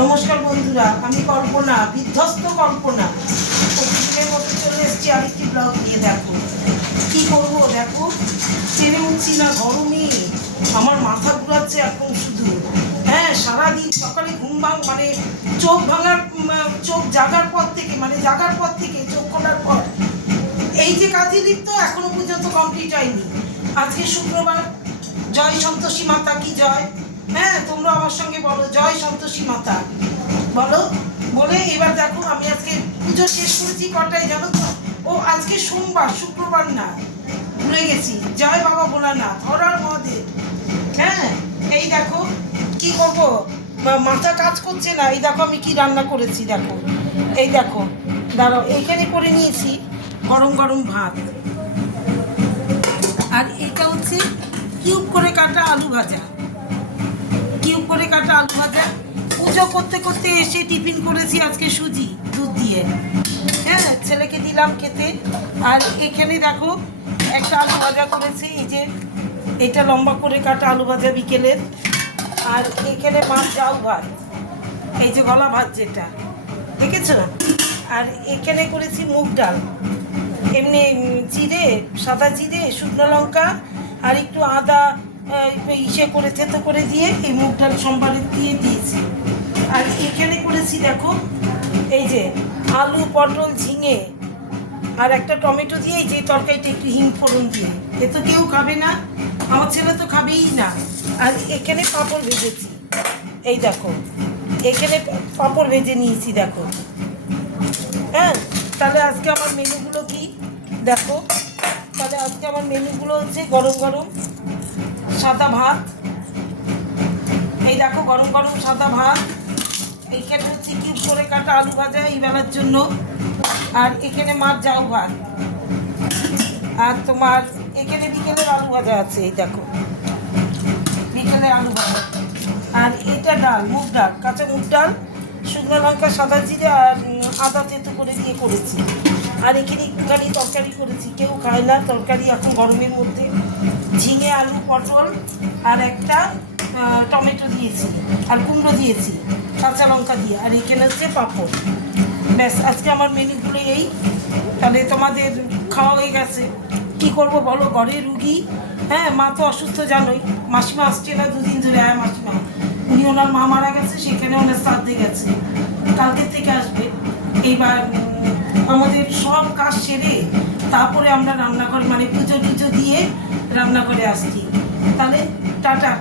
নমস্কার বন্ধুরা, আমি কল্পনা, বিধ্বস্ত কল্পনা। প্রতিদিনের মতো চলে এসেছি আরেকটি ব্লগ দিয়ে। দেখো কি করবো, দেখো চেনে উঠছি না, গরমে আমার মাথা ঘুরাচ্ছে এখন শুধু। হ্যাঁ, সারাদিন সকালে ঘুম মানে চোখ জাগার পর থেকে চোখ খোলার পর এই যে কাজে লিপ্ত, এখনো পর্যন্ত কমপ্লিট হয়নি। আজকে শুক্রবার, জয় সন্তোষী মাতা কি জয়। হ্যাঁ, তোমরা আমার সঙ্গে বলো জয় সন্তোষী মাতা, বলো। বলে এবার দেখো আমি আজকে পুজো শেষ করেছি কটায় জানো তো? ও আজকে সোমবার, শুক্রবার না, ভুলে গেছি। জয় বাবা ভোলানাথ, হরার মহাদেব। হ্যাঁ, এই দেখো কি করব, মাথা কাজ করছে না। এই দেখো আমি কি রান্না করেছি, দেখো। এই দেখো, দাঁড়াও, এইখানে করে নিয়েছি গরম গরম ভাত, আর এটা হচ্ছে কিউব করে কাটা আলু ভাজা। পুজো করতে করতে এসে টিফিন করেছি আজকে সুজি দুধ দিয়ে। হ্যাঁ, ছেলেকে দিলাম খেতে। আর এখানে দেখো একটা আলু ভাজা করেছি, এই যে এটা লম্বা করে কাটা আলু ভাজা বিকেলের। আর এখানে মাছ জাউ ভাত, এই যে গলা ভাত যেটা দেখেছো। আর এখানে করেছি মুগ ডাল, এমনি জিরে, সাদা জিরে, শুকনো লঙ্কা আর একটু আদা করে থেতো করে দিয়ে এই মুগ ডাল সম্বারে দিয়ে দিয়েছি। আর এখানে করেছি দেখো, এই যে আলু, পটল, ঝিঙে আর একটা টমেটো দিয়ে এই যে তরকারিটা একটু হিং ফোড়ন দিয়ে। এ তো কেউ খাবে না, আমার ছেলে তো খাবেই না। আর এখানে পাঁপড় ভেজেছি, এই দেখো এখানে পাঁপড় ভেজে নিয়েছি, দেখো। হ্যাঁ, তাহলে আজকে আমার মেনুগুলো কি দেখো। তাহলে আজকে আমার মেনুগুলো হচ্ছে গরম গরম সাদা ভাত, এই দেখো গরম গরম সাদা ভাত। এইখানে হচ্ছে কিউব করে কাটা আলু ভাজা এই বেলার জন্য। আর এখানে মাছ জাউ ভাত। আর তোমার এখানে বিকেলের আলু ভাজা আছে, এই দেখো বিকেলের আলু ভাজা। আর এটা ডাল, মুগ ডাল, কাঁচা মুগ ডাল, শুকনো লঙ্কা, সাদা জিরে আর আদা তেতো করে দিয়ে করেছি। আর এখানে একটুখানি তরকারি করেছি, কেউ খায় না তরকারি এখন গরমের মধ্যে। ঝিঙে, আলু, পটল আর একটা টমেটো দিয়েছি আর কুমড়ো দিয়েছি কাঁচা লঙ্কা দিয়ে। আর এখানে হচ্ছে পাঁপড়। ব্যাস, আজকে আমার মেনুগুলো এই। তাহলে তোমাদের খাওয়া হয়ে গেছে, কি করব বলো, ঘরে রুগী। হ্যাঁ, মা তো অসুস্থ জানোই, মাসিমা আসছে না দুদিন ধরে। মাসিমা, উনি ওনার মা মারা গেছে, সেখানে ওনার শ্রাদ্ধে গেছে, কালকের থেকে আসবে। এইবার আমাদের সব কাজ সেরে তারপরে আমরা রান্নাঘর পুজো টুজো দিয়ে রান্নাঘরে আসছি। তাহলে টাটা।